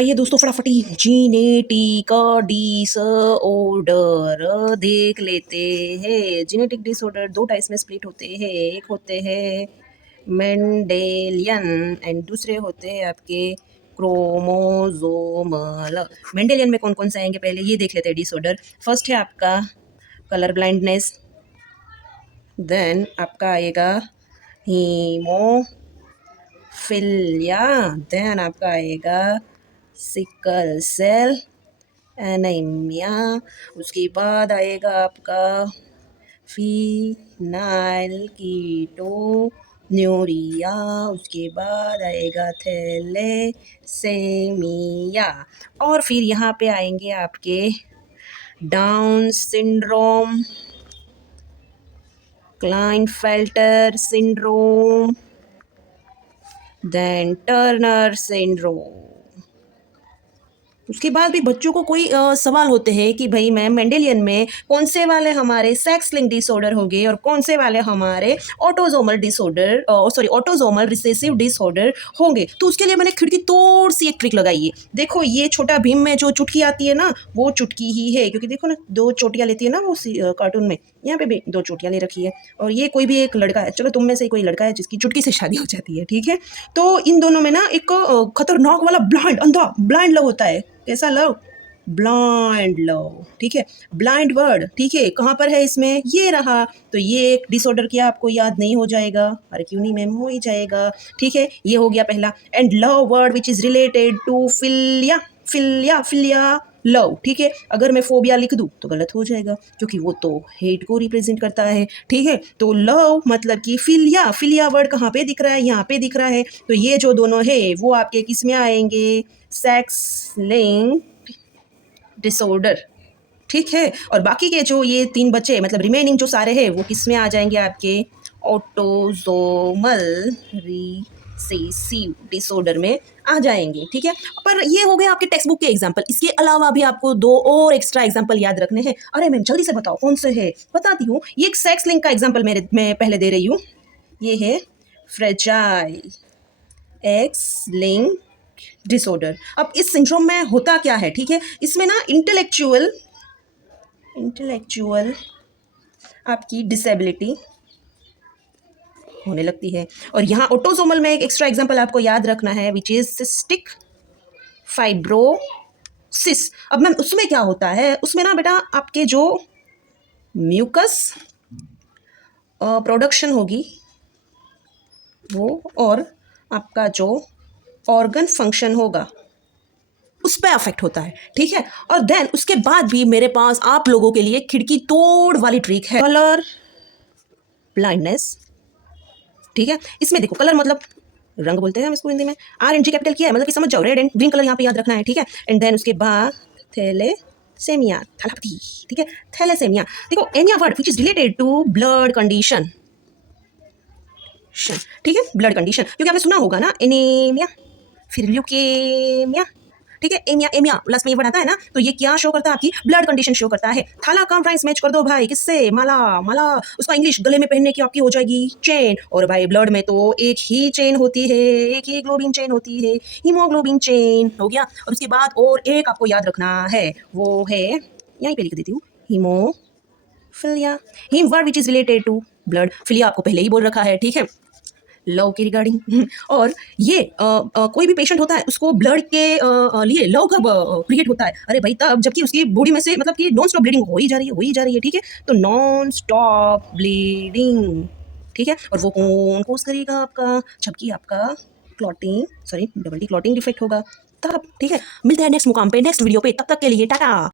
आइए दोस्तों फटाफटी genetic disorder देख लेते हैं। जीनेटिक डिसऑर्डर दो टाइप्स में स्प्लिट होते हैं। एक होते हैं मेंडेलियन एंड दूसरे होते हैं आपके क्रोमोजोमल। मेंडेलियन में कौन कौन से आएंगे पहले ये देख लेते हैं डिसऑर्डर। फर्स्ट है आपका कलर ब्लाइंडनेस, देन आपका आएगा हीमोफिलिया, देन आपका आएगा सिकल सेल एनीमिया, उसके बाद आएगा आपका फीनाइल कीटोन्यूरिया, उसके बाद आएगा थैलेसेमिया और फिर यहाँ पे आएंगे आपके Down syndrome, Klinefelter syndrome, then Turner syndrome. उसके बाद भी बच्चों को कोई सवाल होते हैं कि भाई मैम मेंडेलियन में कौन से वाले हमारे सेक्स लिंक डिसऑर्डर होंगे और कौन से वाले हमारे autosomal disorder autosomal recessive disorder होंगे। तो उसके लिए मैंने खिड़की तोड़ सी एक ट्रिक लगाई है। देखो ये छोटा भीम में जो चुटकी आती है ना वो चुटकी ही है, क्योंकि देखो ना दो चोटियाँ लेती है ना वो कार्टून में, यहाँ पे भी दो चोटियाँ ले रखी है। और ये कोई भी एक लड़का है, चलो तुम में से कोई लड़का है जिसकी चुटकी से शादी हो जाती है, ठीक है। तो इन दोनों में ना एक खतरनाक वाला ब्लाइंड अंधा ब्लाइंड लव होता है। कैसा लव? ब्लाइंड लव, ठीक है। ब्लाइंड वर्ड, ठीक है, कहाँ पर है इसमें? ये रहा। तो ये एक डिसऑर्डर क्या आपको याद नहीं हो जाएगा? अरे क्यों नहीं मैम, हो ही जाएगा, ठीक है। ये हो गया पहला। And love word which is related to philia, philia philia love, ठीक है। अगर मैं फोबिया लिख दूं तो गलत हो जाएगा क्योंकि वो तो हेट को रिप्रेजेंट करता है, ठीक है। तो लव मतलब कि फिलिया, फिलिया वर्ड कहाँ पे दिख रहा है? यहाँ पे दिख रहा है। तो ये जो दोनों है वो आपके किस में आएंगे? सेक्स लिंक डिसऑर्डर, ठीक है। और बाकी के जो ये तीन बचे मतलब रिमेनिंग जो सारे हैं वो किस में आ जाएंगे? आपके ऑटोजोमल रिसेसिव डिसऑर्डर में आ जाएंगे, ठीक है। पर ये हो गए आपके टेक्स्ट बुक के एग्जाम्पल। इसके अलावा भी आपको दो और एक्स्ट्रा एग्जाम्पल याद रखने हैं। अरे मैम जल्दी से बताओ कौन से है? बताती हूँ। ये एक सेक्स लिंक का एग्जाम्पल मैं पहले दे रही हूँ। ये है फ्रेजाइल एक्स लिंक डिसऑर्डर। अब इस सिंड्रोम में होता क्या है, ठीक है। इसमें ना इंटेलेक्चुअल आपकी डिसेबिलिटी होने लगती है। और यहाँ ऑटोसोमल में एक एक्स्ट्रा एग्जांपल आपको याद रखना है विच इज सिस्टिक फाइब्रोसिस। अब मैम उसमें क्या होता है? उसमें ना बेटा आपके जो म्यूकस प्रोडक्शन होगी वो, और आपका जो ऑर्गन फंक्शन होगा उस पर अफेक्ट होता है, ठीक है। और देन उसके बाद भी मेरे पास आप लोगों के लिए खिड़की तोड़ वाली ट्रिक है, कलर ब्लाइंडनेस, ठीक है। इसमें देखो कलर मतलब रंग बोलते हैं हम इसको हिंदी में, RNG कैपिटल किया है मतलब कि समझ जाओ, रेड एंड ग्रीन कलर यहाँ पे याद रखना है, ठीक है। एंड देन उसके बाद थैलेसेमिया, थैलापति, ठीक है। थैलेसेमिया देखो aemia word which is related to blood condition, ठीक है, ब्लड कंडीशन, क्योंकि आपने सुना होगा ना एनीमिया, फिर ल्यूकेमिया, ठीक है। एमिया, एमिया प्लस में ये वर्ड आता है ना, तो ये क्या शो करता है? आपकी ब्लड कंडीशन शो करता है। थाला काम प्राइस मैच कर दो भाई किससे? माला, माला उसका इंग्लिश गले में पहनने की आपकी हो जाएगी चेन। और भाई ब्लड में तो एक ही चेन होती है, एक ही ग्लोबिन चेन होती है, हीमोग्लोबिन चेन हो गया। और उसके बाद और एक आपको याद रखना है, वो है यहीं पे लिख देती हूँ, haemophilia, haem word which is related to blood. Philia आपको पहले ही बोल रखा है, ठीक है, लव के रिगार्डिंग। और ये कोई भी पेशेंट होता है उसको ब्लड के लिए लव कब क्रिएट होता है? अरे भाई तब जबकि उसकी बॉडी में से मतलब कि नॉन स्टॉप ब्लीडिंग हो ही जा रही है, हो ही जा रही है, ठीक है। तो नॉन स्टॉप ब्लीडिंग, ठीक है। और वो कौन कोस करेगा? आपका जबकि आपका clotting, sorry double D clotting defect होगा तब, ठीक है। मिलते हैं नेक्स्ट मुकाम पे, नेक्स्ट वीडियो पे, तब तक के लिए टाटा।